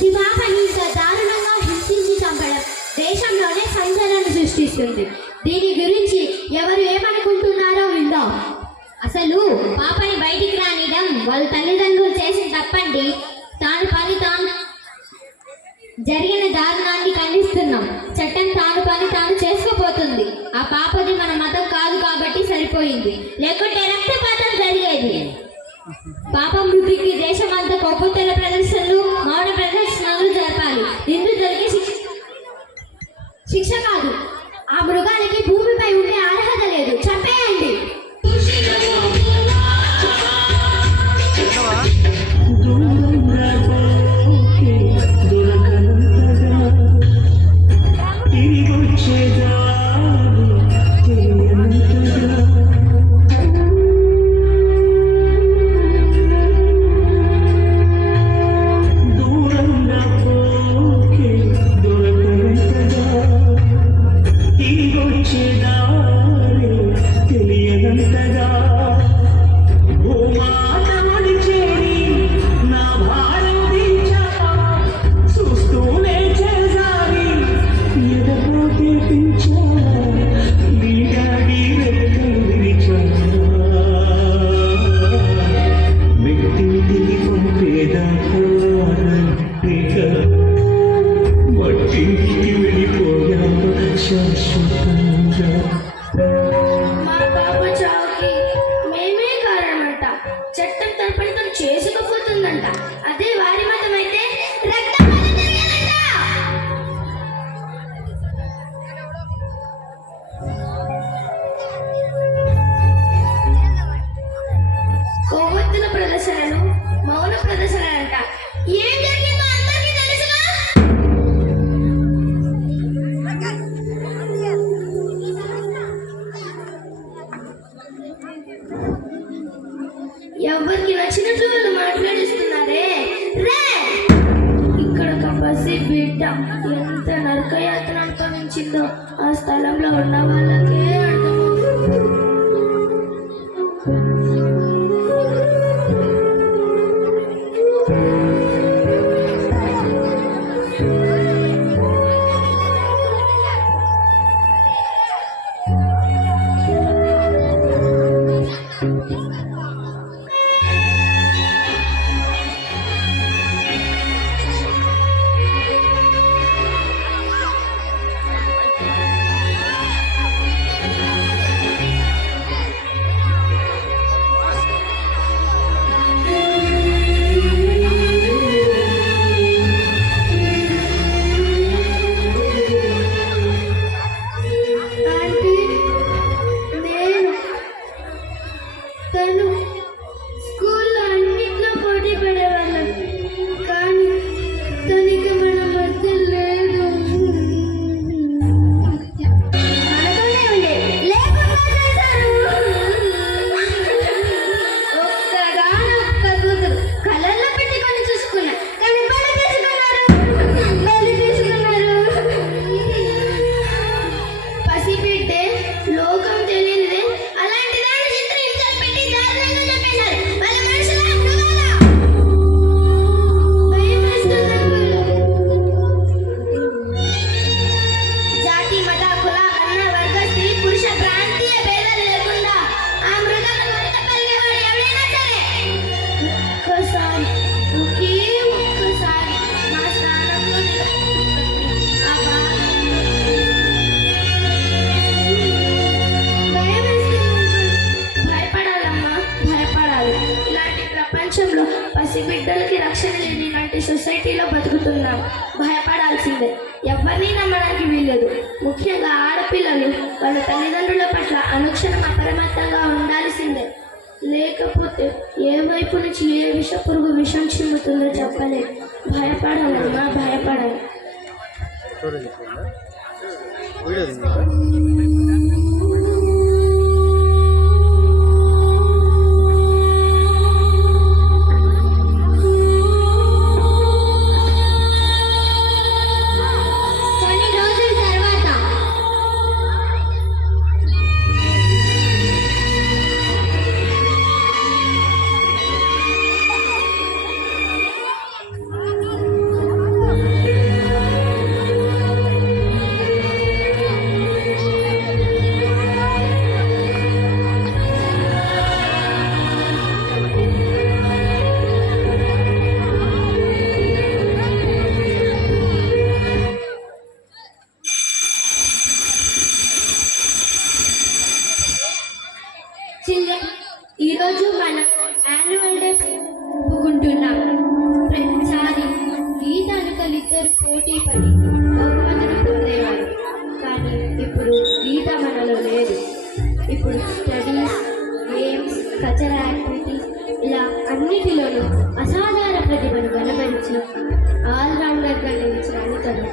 పసిపాపని ఇంత దారుణంగా హింసించి చంపడం దేశంలోనే సంచలనం సృష్టిస్తుంది. దీని గురించి ఎవరు ఏమనుకుంటున్నారో విందాం. అసలు పాపని బయటికి రానియడం వాళ్ళ తల్లిదండ్రులు చేసిన తప్పండి. తాను జరిగిన దారుణాన్ని ఖండిస్తున్నాం. చట్టం తాను చేసుకోబోతుంది. ఆ పాపది మన మతం కాదు కాబట్టి సరిపోయింది, లేకుంటే రక్తపాతం జరిగేది. పాప మృతికి దేశమంతా కొవ్వొత్తుల ప్రదర్శనలు, మౌన ప్రదర్శనలు జరపాలి. నిందితులకి శిక్ష కాదు, ఆ మృగానికి భూమిపై ఉండే అర్హత లేదు, చంపేయండి. మా పాప చావుకి మేమే కారణమంట. చట్టం తన పని తను చేసుకుపోతుందంట. అదే వారి మతం అయితే కొవ్వొత్తుల ప్రదర్శనలు, మౌన ప్రదర్శనలు అంట. ఏం జరిగిందో అందరికీ తెలుసుగా. ఎవరికి నచ్చినట్లు వాళ్ళు మాట్లాడిస్తున్నారే. ఇక్కడ ఒక పసి బిడ్డ ఎంత నరకయాతన అనుభవించిందో ఆ స్థలంలో ఉన్న వాళ్ళకే అర్థమవుతుంది. స్కూల్లో అన్నిట్లో పోటీ పడేవాళ్ళం, కానీ తనకి మన మధ్య లేదు. ఒక్కగానొక్క కూతురు కళ్ళల్లో పెట్టుకొని చూసుకున్నా, కానీ బలి తీసుకున్నారు. పసిబిడ్డే లోకం తెలియనిదే అలాంటి దాన్ని చిత్రహింసలు పెట్టి దారుణంగా చంపేశారు. వాళ్ళ మనుషుల జాతి, మత, కుల, అన్న, వర్గ, స్త్రీ, పురుష, ప్రాంతీయ భేదాలు లేకుండా ఆ మృగాలను వెంట పెరిగేవాడు ఎవరైనా సరే ఒక్కసారి మా స్థానంలో ఆ భయపడాలమ్మా, భయపడాలి. ఇలాంటి ప్రపంచంలో పసిబిడ్డలకి రక్షణ లేని ఇలాంటి సొసైటీలో బతుకుతున్నాం. భయపడాల్సిందే. ఎవరిని నమ్మడానికి వీల్లేదు. ముఖ్యంగా ఆడపిల్లలు వాళ్ళ తల్లిదండ్రుల పట్ల అనుక్షణం అప్రమత్తంగా ఉండాల్సిందే. లేకపోతే ఏ వైపు నుంచి ఏ విష పురుగు విషం చిమ్ముతుందో చెప్పలేదు. భయపడాలమ్మా, భయపడాలి. మనం యాన్యువల్ డే ఒప్పుకుంటున్నాం. ప్రతిసారి గీత అనుకలిద్దరు పోటీ పడి బహుమతులు పొందేవారు. కానీ ఇప్పుడు గీత మనలో లేదు. ఇప్పుడు స్టడీస్, గేమ్స్, కల్చరల్ యాక్టివిటీస్ ఇలా అన్నిటిలోనూ అసాధారణ ప్రతిభను కనబరిచి ఆల్రౌండర్గా నిలిచిన అనితను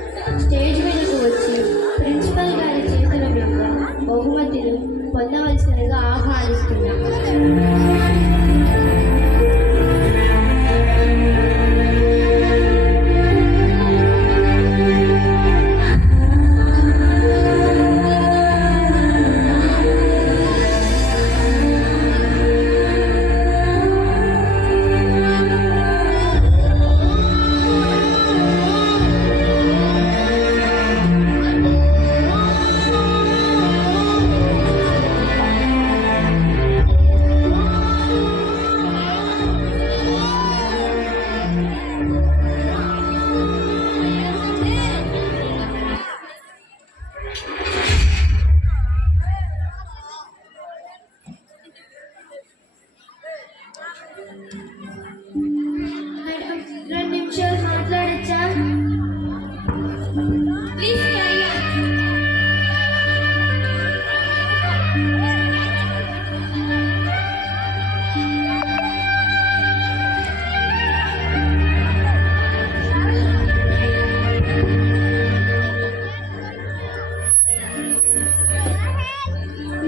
స్టేజ్ మీదకు వచ్చి ప్రిన్సిపల్ గారి చేతుల మీదుగా బహుమతులు పొందవలసినదిగా ఆహ్వానిస్తున్నాం. మేడం, 2 నిమిషాలు మాట్లాడచ్చా? Please carry on.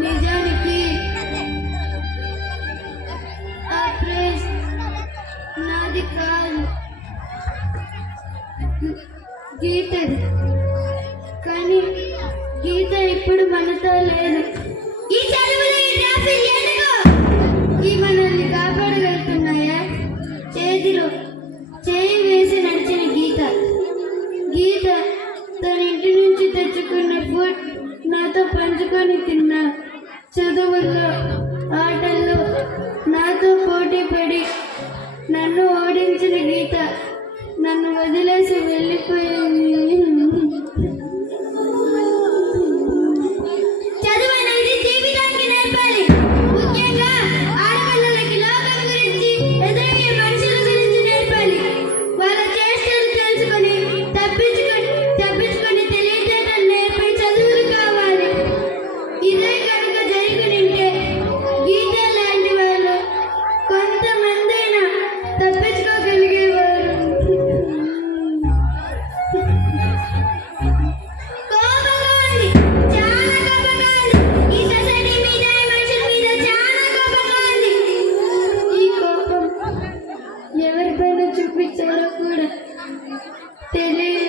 నిజానికి ఆ ప్రైజ్ నాది కాదు, గీతది. కానీ గీత ఇప్పుడు మనతో లేదు. ఈ చదువులు, ఈ ట్రాఫిక్ ఎందుకు? ఈ మనల్ని కాపాడగలుగుతున్నాయా? చేతిలో చేయి వేసి నడిచిన గీత. గీత తన ఇంటి నుంచి తెచ్చుకున్న ఫుడ్ నాతో పంచుకొని తిన్నా. చదువుల్లో, ఆటల్లో నాతో పోటీ పడి నన్ను ఓడించిన గీత నన్ను వదిలేసి వెళ్ళిపోయింది. చదువు అనేది జీవితానికి నేర్పాలి. ముఖ్యంగా ఆడపిల్లలకి లోకం గురించి, ఎదురయ్యే మనుషుల గురించి నేర్పాలి. వాళ్ళ చేష్టలు తెలుసుకొని తప్పించుకొని తెలియజేయడం నేర్పే చదువులు కావాలి. ఇదే కనుక జరుగుతుంటే గీత లాంటి వాళ్ళు కొంతమందైనా తప్పించుకోగలిగేవారు. కోపంగా ఉంది, చాలా కోపంగా ఉంది. ఈ సొసైటీ మీద, ఈ మనుషుల మీద చాలా కోపంగా ఉంది. ఈ కోపం ఎవరిపైన చూపించాలో కూడా తెలియదు.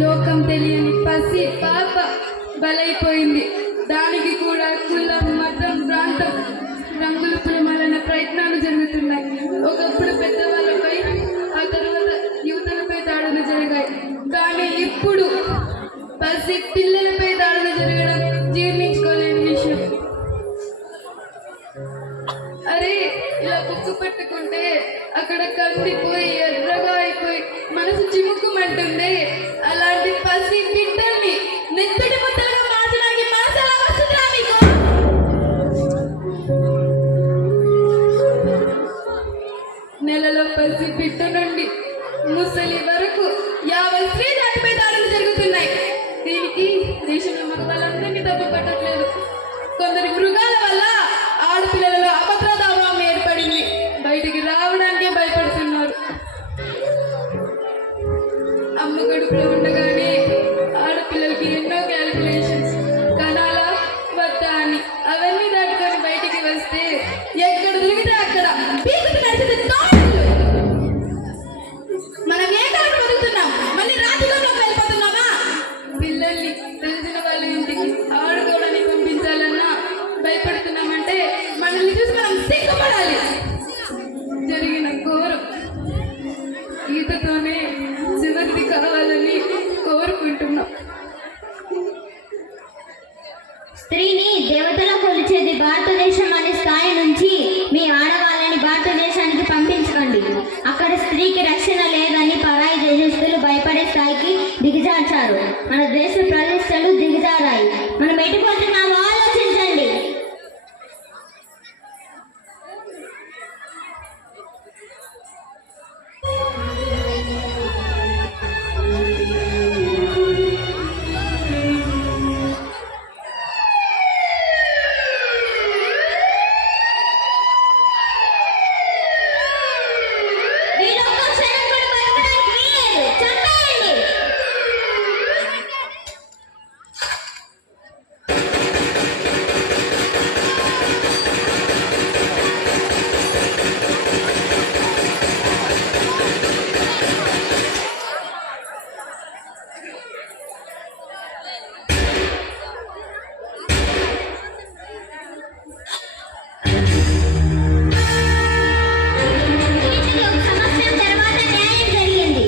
లోకం తెలియని పసి పాప బలైపోయింది. దానికి కూడా కులం, మతం, ప్రాంతం, రంగులు పులమాలన్న ప్రయత్నాలు జరుగుతున్నాయి. ఒకప్పుడు పెద్దవాళ్ళపై, ఆ తర్వాత యువతలపై దాడులు జరిగాయి. కానీ ఇప్పుడు పసి పిల్లలపై దాడులు జరగడం జీర్ణించుకోలేని విషయం. అరే, ఇలా బుక్కు పట్టుకుంటే అక్కడ కందిపోయి ఎర్రగా అయిపోయి మనసు చిముక్కుమంటుంది. అలాంటి పసి బిడ్డల్ని నెత్తడి ముద్దలుగా మార్చడానికి మనసు ఎలా వస్తుందా మీకు? నెలలో పసి బిడ్డ నుండి ముసలి వరకు 50 స్త్రీ జాతిపై దాడులు జరుగుతున్నాయి. దీనికి దేశంలో మగవాళ్ళందరినీ తప్పు పట్టట్లేదు. కొందరి మృగాల వల్ల ఆడపిల్లలలో అభద్రతాభావం ఏర్పడింది. బయటికి రావడానికే భయపడుతున్నారు. అమ్మ గడుపులో ఉండగానే ఆడపిల్లలకి ఎన్నో క్యాలిక్యులేషన్స్, కనాలా వద్దా అని. అవన్నీ దాటుకొని బయటికి వస్తే ఎక్కడ దొరికితే అక్కడ పీకుతూ నడిచింది తోటలు. మనం ఏ కాలం బతుకుతున్నాం? మళ్ళీ రాజకీయంలోకి వెళ్ళిపోతున్నామా? అక్కడ స్త్రీకి రక్షణ లేదని పరాయి దేశస్తులు భయపడే స్థాయికి దిగజార్చారు. మన దేశ ప్రతిష్టలు దిగజారాయి. మనం ఎటుపోతున్నామో ఆలోచించండి. వీళ్ళొక్క క్షణం కూడా బతకడానికి వీల్లేదు. చంపేయండి. ఇది ఒక సంవత్సరం తర్వాత న్యాయం జరిగింది.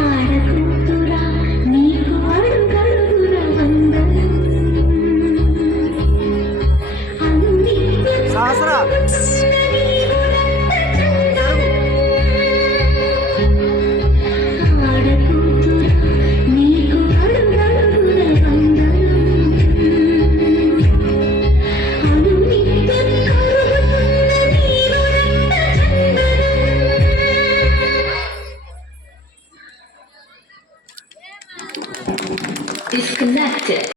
ఆడకూతురా నీకు అడుగడుగున వందనం. సహస్ర ఆడకూతురా నీకు అడుగడుగున వందనం. అనునిత్యం కరుగుతున్న నీరు రక్త చందనం. Disconnected.